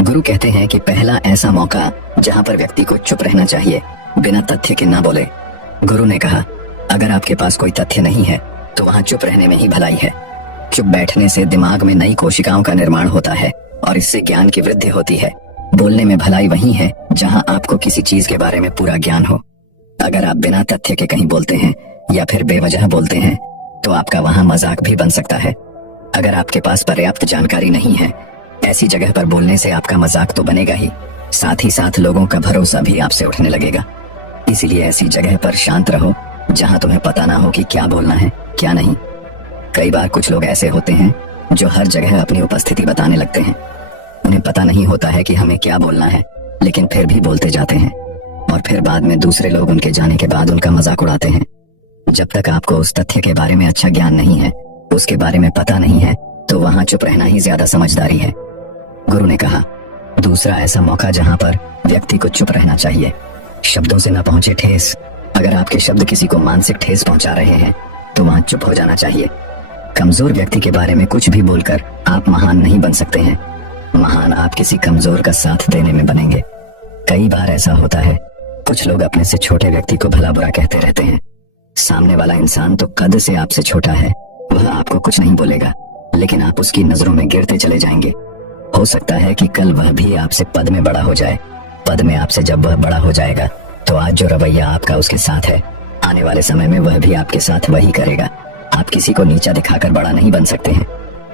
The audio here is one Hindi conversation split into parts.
गुरु कहते हैं कि पहला ऐसा मौका जहां पर व्यक्ति को चुप रहना चाहिए, बिना तथ्य के ना बोले। गुरु ने कहा, अगर आपके पास कोई तथ्य नहीं है तो वहां चुप रहने में ही भलाई है। चुप बैठने से दिमाग में नई कोशिकाओं का निर्माण होता है और इससे ज्ञान की वृद्धि होती है। बोलने में भलाई वही है जहां आपको किसी चीज के बारे में पूरा ज्ञान हो। अगर आप बिना तथ्य के कहीं बोलते हैं या फिर बेवजह बोलते हैं तो आपका वहां मजाक भी बन सकता है। अगर आपके पास पर्याप्त जानकारी नहीं है, ऐसी जगह पर बोलने से आपका मजाक तो बनेगा ही, साथ ही साथ लोगों का भरोसा भी आपसे उठने लगेगा। इसीलिए ऐसी जगह पर शांत रहो जहां तुम्हें पता ना हो कि क्या बोलना है क्या नहीं। कई बार कुछ लोग ऐसे होते हैं जो हर जगह अपनी उपस्थिति बताने लगते हैं। उन्हें पता नहीं होता है कि हमें क्या बोलना है, लेकिन फिर भी बोलते जाते हैं और फिर बाद में दूसरे लोग उनके जाने के बाद उनका मजाक उड़ाते हैं। जब तक आपको उस तथ्य के बारे में अच्छा ज्ञान नहीं है, उसके बारे में पता नहीं है, तो वहां चुप रहना ही ज्यादा समझदारी है। गुरु ने कहा, दूसरा ऐसा मौका जहां पर व्यक्ति को चुप रहना चाहिए, शब्दों से न पहुंचे ठेस। अगर आपके शब्द किसी को मानसिक ठेस पहुंचा रहे हैं तो वहां चुप हो जाना चाहिए। कमजोर व्यक्ति के बारे में कुछ भी बोलकर आप महान नहीं बन सकते हैं। महान आप किसी कमजोर का साथ देने में बनेंगे। कई बार ऐसा होता है, कुछ लोग अपने से छोटे व्यक्ति को भला बुरा कहते रहते हैं। सामने वाला इंसान तो कद से आपसे छोटा है, वह आपको कुछ नहीं बोलेगा, लेकिन आप उसकी नजरों में गिरते चले जाएंगे। हो सकता है कि कल वह भी आपसे पद में बड़ा हो जाए। पद में आपसे जब वह बड़ा हो जाएगा तो आज जो रवैया आपका उसके साथ है, आने वाले समय में वह भी आपके साथ वही करेगा। आप किसी को नीचा दिखाकर बड़ा नहीं बन सकते हैं।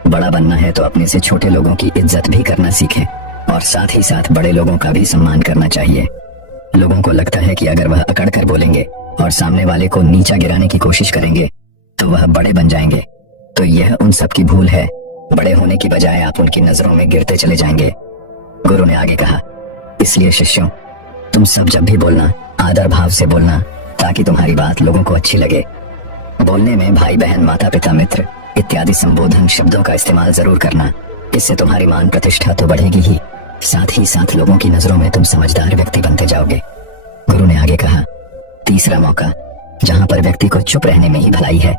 बड़ा बनना है तो अपने से छोटे लोगों की इज्जत भी करना सीखें और साथ ही साथ बड़े लोगों का भी सम्मान करना चाहिए। लोगों को लगता है कि अगर वह अकड़ कर बोलेंगे और सामने वाले को नीचा गिराने की कोशिश करेंगे तो वह बड़े बन जाएंगे, तो यह उन सब की भूल है। बड़े होने की बजाय आप उनकी नजरों में गिरते चले जाएंगे। गुरु ने आगे कहा, इसलिए शिष्यों, तुम सब जब भी बोलना आदर भाव से बोलना, ताकि तुम्हारी बात लोगों को अच्छी लगे। बोलने में भाई बहन माता पिता मित्र इत्यादि संबोधन शब्दों का इस्तेमाल जरूर करना। इससे तुम्हारी मान प्रतिष्ठा तो बढ़ेगी ही, साथ ही साथ लोगों की नजरों में तुम समझदार व्यक्ति बनते जाओगे। गुरु ने आगे कहा, तीसरा मौका जहां पर व्यक्ति को चुप रहने में ही भलाई है।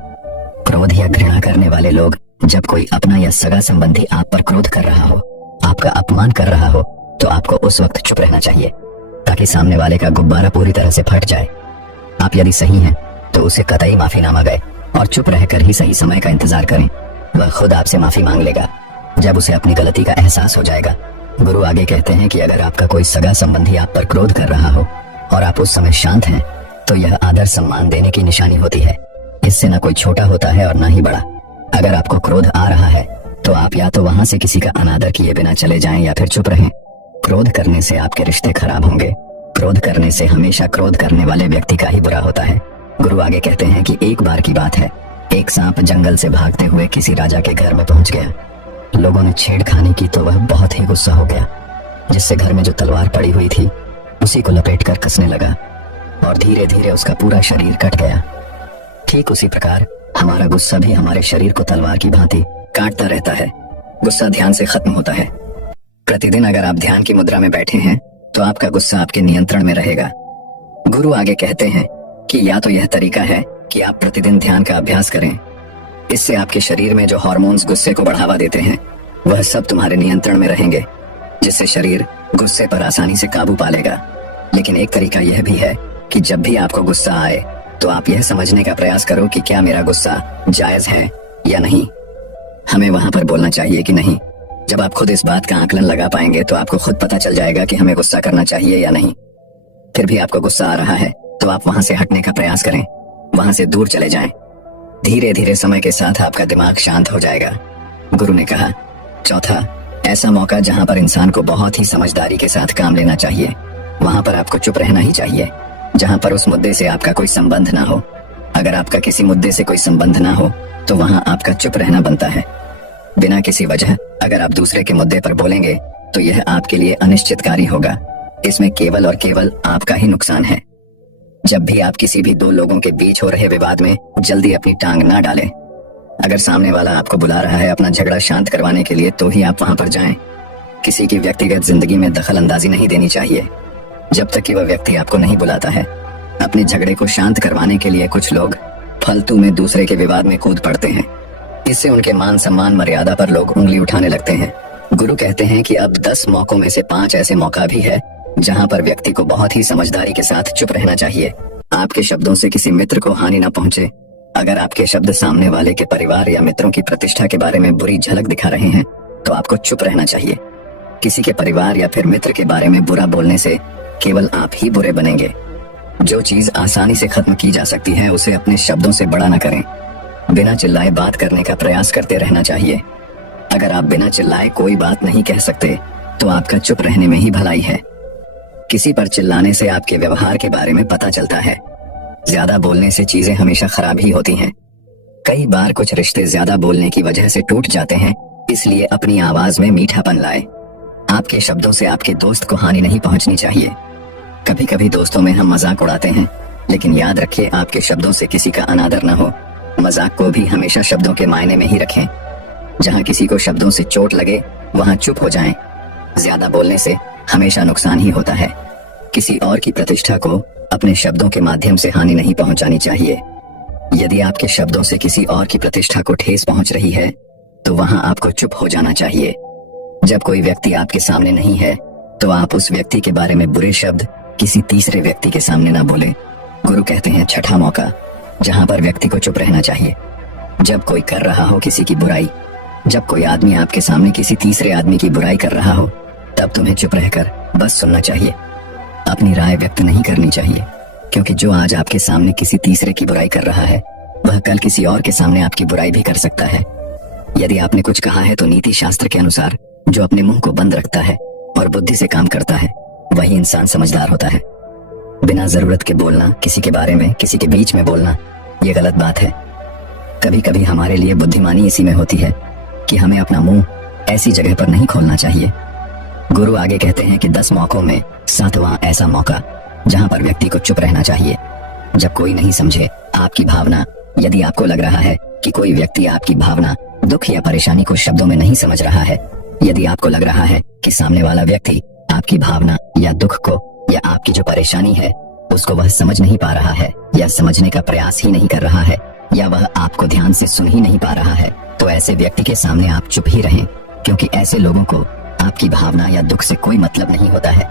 क्रोध या घृणा करने वाले लोग, जब कोई अपना या सगा संबंधी आप पर क्रोध कर रहा हो, आपका अपमान कर रहा हो, तो आपको उस वक्त चुप रहना चाहिए ताकि सामने वाले का गुब्बारा पूरी तरह से फट जाए। आप यदि सही हैं तो उसे कतई माफीनामा गए और चुप रहकर ही सही समय का इंतजार करें। वह खुद आपसे माफी मांग लेगा जब उसे अपनी गलती का एहसास हो जाएगा। गुरु आगे कहते हैं कि अगर आपका कोई सगा संबंधी आप पर क्रोध कर रहा हो और आप उस समय शांत हैं, तो यह आदर सम्मान देने की निशानी होती है। इससे न कोई छोटा होता है और न ही बड़ा। अगर आपको क्रोध आ रहा है तो आप या तो वहां से किसी का अनादर किए बिना चले जाएं या फिर चुप रहें। क्रोध करने से आपके रिश्ते खराब होंगे। क्रोध करने से हमेशा क्रोध करने वाले व्यक्ति का ही बुरा होता है। गुरु आगे कहते हैं कि एक बार की बात है, एक सांप जंगल से भागते हुए किसी राजा के घर में पहुंच गया। लोगों ने छेड़खानी की तो वह बहुत ही गुस्सा हो गया, जिससे घर में जो तलवार पड़ी हुई थी उसी को लपेटकर कसने लगा और धीरे धीरे उसका पूरा शरीर कट गया। ठीक उसी प्रकार हमारा गुस्सा भी हमारे शरीर को तलवार की भांति काटता रहता है। गुस्सा ध्यान से खत्म होता है। प्रतिदिन अगर आप ध्यान की मुद्रा में बैठे हैं तो आपका गुस्सा आपके नियंत्रण में रहेगा। गुरु आगे कहते हैं कि या तो यह तरीका है कि आप प्रतिदिन ध्यान का अभ्यास करें। इससे आपके शरीर में जो हार्मोन्स गुस्से को बढ़ावा देते हैं वह सब तुम्हारे नियंत्रण में रहेंगे, जिससे शरीर गुस्से पर आसानी से काबू पा लेगा। लेकिन एक तरीका यह भी है कि जब भी आपको गुस्सा आए तो आप यह समझने का प्रयास करो कि क्या मेरा गुस्सा जायज है या नहीं। हमें वहां पर बोलना चाहिए कि नहीं। जब आप खुद इस बात का आकलन लगा पाएंगे तो आपको खुद पता चल जाएगा कि हमें गुस्सा करना चाहिए या नहीं। फिर भी आपको गुस्सा आ रहा है तो आप वहां से हटने का प्रयास करें, वहां से दूर चले जाएं। धीरे धीरे समय के साथ आपका दिमाग शांत हो जाएगा। गुरु ने कहा, चौथा ऐसा मौका जहां पर इंसान को बहुत ही समझदारी के साथ काम लेना चाहिए। वहां पर आपको चुप रहना ही चाहिए जहां पर उस मुद्दे से आपका कोई संबंध ना हो। अगर आपका किसी मुद्दे से कोई संबंध ना हो तो वहां आपका चुप रहना बनता है। बिना किसी वजह अगर आप दूसरे के मुद्दे पर बोलेंगे तो यह आपके लिए अनिश्चितकारी होगा। इसमें केवल और केवल आपका ही नुकसान है। जब भी आप किसी भी दो लोगों के बीच हो रहे विवाद में जल्दी अपनी टांग ना डालें। अगर सामने वाला आपको बुला रहा है अपना झगड़ा शांत करवाने के लिए तो ही आप वहां पर जाएं। किसी की व्यक्तिगत जिंदगी में दखल अंदाजी नहीं देनी चाहिए जब तक कि वह व्यक्ति आपको नहीं बुलाता है। अपने झगड़े को शांत करवाने के लिए कुछ लोग फालतू में दूसरे के विवाद में कूद पड़ते हैं। इससे उनके मान सम्मान मर्यादा पर लोग उंगली उठाने लगते हैं। गुरु कहते हैं कि अब 10 मौकों में से 5 ऐसे मौका भी है जहां पर व्यक्ति को बहुत ही समझदारी के साथ चुप रहना चाहिए। आपके शब्दों से किसी मित्र को हानि न पहुंचे। अगर आपके शब्द सामने वाले के परिवार या मित्रों की प्रतिष्ठा के बारे में बुरी झलक दिखा रहे हैं तो आपको चुप रहना चाहिए। किसी के परिवार या फिर मित्र के बारे में बुरा बोलने से केवल आप ही बुरे बनेंगे। जो चीज आसानी से खत्म की जा सकती है उसे अपने शब्दों से बड़ा न करें। बिना चिल्लाए बात करने का प्रयास करते रहना चाहिए। अगर आप बिना चिल्लाए कोई बात नहीं कह सकते तो आपका चुप रहने में ही भलाई है। किसी पर चिल्लाने से आपके व्यवहार के बारे में पता चलता है। ज्यादा बोलने से चीजें हमेशा खराब ही होती हैं। कई बार कुछ रिश्ते ज्यादा बोलने की वजह से टूट जाते हैं, इसलिए अपनी आवाज में मीठापन लाए। आपके शब्दों से आपके दोस्त को हानि नहीं पहुंचनी चाहिए। कभी कभी दोस्तों में हम मजाक उड़ाते हैं, लेकिन याद रखिए आपके शब्दों से किसी का अनादर न हो। मजाक को भी हमेशा शब्दों के मायने में ही रखें। जहां किसी को शब्दों से चोट लगे वहां चुप हो जाएं। ज्यादा बोलने से हमेशा नुकसान ही होता है। किसी और की प्रतिष्ठा को अपने शब्दों के माध्यम से हानि नहीं पहुंचानी चाहिए। यदि आपके शब्दों से किसी और की प्रतिष्ठा को ठेस पहुंच रही है तो वहां आपको चुप हो जाना चाहिए। जब कोई व्यक्ति आपके सामने नहीं है तो आप उस व्यक्ति के बारे में बुरे शब्द किसी तीसरे व्यक्ति के सामने ना बोले। गुरु कहते हैं छठा मौका जहां पर व्यक्ति को चुप रहना चाहिए। जब कोई कर रहा हो किसी की बुराई, जब कोई आदमी आपके सामने किसी तीसरे आदमी की बुराई कर रहा हो, तब तुम्हें चुप रहकर बस सुनना चाहिए। अपनी राय व्यक्त नहीं करनी चाहिए, क्योंकि जो आज आपके सामने किसी तीसरे की बुराई कर रहा है वह कल किसी और के सामने आपकी बुराई भी कर सकता है। यदि आपने कुछ कहा है तो नीति शास्त्र के अनुसार जो अपने मुंह को बंद रखता है और बुद्धि से काम करता है वही इंसान समझदार होता है। बिना जरूरत के बोलना, किसी के बारे में किसी के बीच में बोलना, ये गलत बात है। कभी कभी हमारे लिए बुद्धिमानी इसी में होती है कि हमें अपना मुंह ऐसी जगह पर नहीं खोलना चाहिए। गुरु आगे कहते हैं कि 10 मौकों में 7वां ऐसा मौका जहां पर व्यक्ति को चुप रहना चाहिए। जब कोई नहीं समझे आपकी भावना, यदि आपको लग रहा है कि कोई व्यक्ति आपकी भावना, दुख या परेशानी को शब्दों में नहीं समझ रहा है, यदि आपको लग रहा है कि सामने वाला व्यक्ति आपकी भावना या दुख को या आपकी जो परेशानी है उसको वह समझ नहीं पा रहा है या समझने का प्रयास ही नहीं कर रहा है या वह आपको ध्यान से सुन ही नहीं पा रहा है, तो ऐसे व्यक्ति के सामने आप चुप ही रहें, क्योंकि ऐसे लोगों को आपकी भावना या दुख से कोई मतलब नहीं होता है।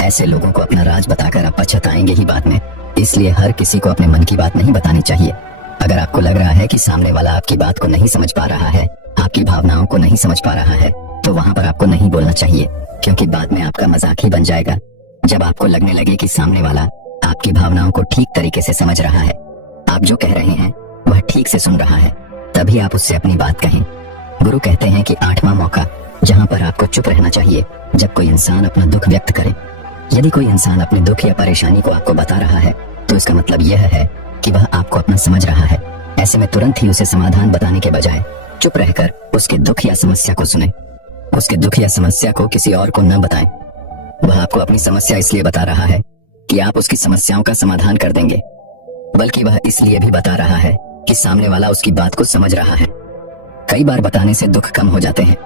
ऐसे लोगों को अपना राज बताकर आप पछताएंगे ही बाद में। इसलिए हर किसी को अपने मन की बात नहीं बतानी चाहिए। अगर आपको लग रहा है कि सामने वाला आपकी बात को नहीं समझ पा रहा है, आपकी भावनाओं को नहीं समझ पा रहा है, तो वहां पर आपको नहीं बोलना चाहिए, क्योंकि बाद में आपका मजाक ही बन जाएगा। जब आपको लगने लगे कि सामने वाला आपकी भावनाओं को ठीक तरीके से समझ रहा है, आप जो कह रहे हैं वह ठीक से सुन रहा है, तभी आप उससे अपनी बात कहें। गुरु कहते हैं कि 8वां मौका जहां पर आपको चुप रहना चाहिए, जब कोई इंसान अपना दुख व्यक्त करे। यदि कोई इंसान अपने दुख या परेशानी को आपको बता रहा है तो इसका मतलब यह है कि वह आपको अपना समझ रहा है। ऐसे में तुरंत ही उसे समाधान बताने के बजाय चुप रहकर उसके दुख या समस्या को सुने। उसके दुख या समस्या को किसी और को न बताएं। वह आपको अपनी समस्या इसलिए बता रहा है कि आप उसकी समस्याओं का समाधान कर देंगे, बल्कि वह इसलिए भी बता रहा है कि सामने वाला उसकी बात को समझ रहा है। कई बार बताने से दुख कम हो जाते हैं।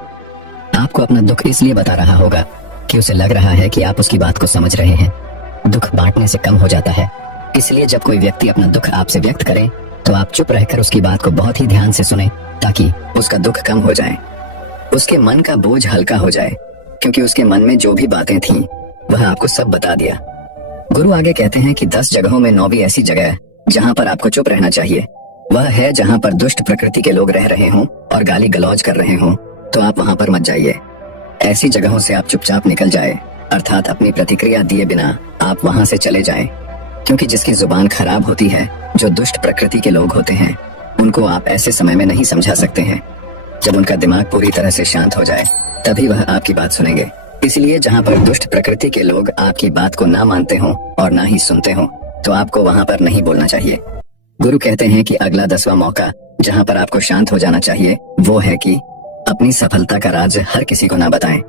आपको अपना दुख इसलिए बता रहा होगा कि उसे लग रहा है कि आप उसकी बात को समझ रहे हैं। दुख बांटने से कम हो जाता है। इसलिए जब कोई व्यक्ति अपना दुख आपसे व्यक्त करे तो आप चुप रहकर उसकी बात को बहुत ही ध्यान से सुने, ताकि उसका दुख कम हो जाए, उसके मन का बोझ हल्का हो जाए, क्योंकि उसके मन में जो भी बातें थीं वह आपको सब बता दिया। गुरु आगे कहते हैं कि 10 जगहों में 9वीं ऐसी जगह है जहां पर आपको चुप रहना चाहिए। वह है जहां पर दुष्ट प्रकृति के लोग रह रहे हों और गाली गलौज कर रहे हों, तो आप वहां पर मत जाइए। ऐसी जगहों से आप चुपचाप निकल जाए, अर्थात अपनी प्रतिक्रिया दिए बिना आप वहां से चले जाएं, क्योंकि जिसकी जुबान खराब होती है, जो दुष्ट प्रकृति के लोग होते हैं, उनको आप ऐसे समय में नहीं समझा सकते हैं। जब उनका दिमाग पूरी तरह से शांत हो जाए तभी वह आपकी बात सुनेंगे। इसलिए जहां पर दुष्ट प्रकृति के लोग आपकी बात को ना मानते हों और ना ही सुनते हों, तो आपको वहां पर नहीं बोलना चाहिए। गुरु कहते हैं कि अगला 10वां मौका जहां पर आपको शांत हो जाना चाहिए वो है कि अपनी सफलता का राज हर किसी को ना बताएं।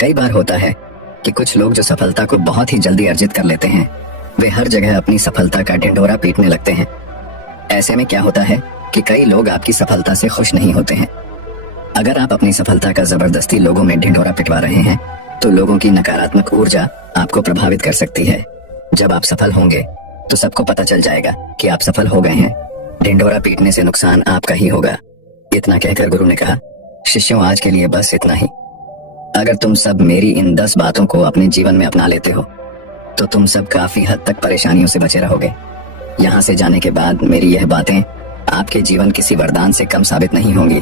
कई बार होता है कि कुछ लोग जो सफलता को बहुत ही जल्दी अर्जित कर लेते हैं, वे हर जगह अपनी सफलता का ढिंढोरा पीटने लगते हैं। ऐसे में क्या होता है कि कई लोग आपकी सफलता से खुश नहीं होते हैं। अगर आप अपनी सफलता का जबरदस्ती लोगों में ढिंढोरा पिटवा रहे हैं तो लोगों की नकारात्मक ऊर्जा आपको प्रभावित कर सकती है। जब आप सफल होंगे तो सबको पता चल जाएगा कि आप सफल हो गए हैं। ढिंढोरा पीटने से नुकसान आपका ही होगा। इतना कहकर गुरु ने कहा, शिष्यों आज के लिए बस इतना ही। अगर तुम सब मेरी इन 10 बातों को अपने जीवन में अपना लेते हो तो तुम सब काफी हद तक परेशानियों से बचे रहोगे। यहाँ से जाने के बाद मेरी यह बातें आपके जीवन किसी वरदान से कम साबित नहीं होंगी।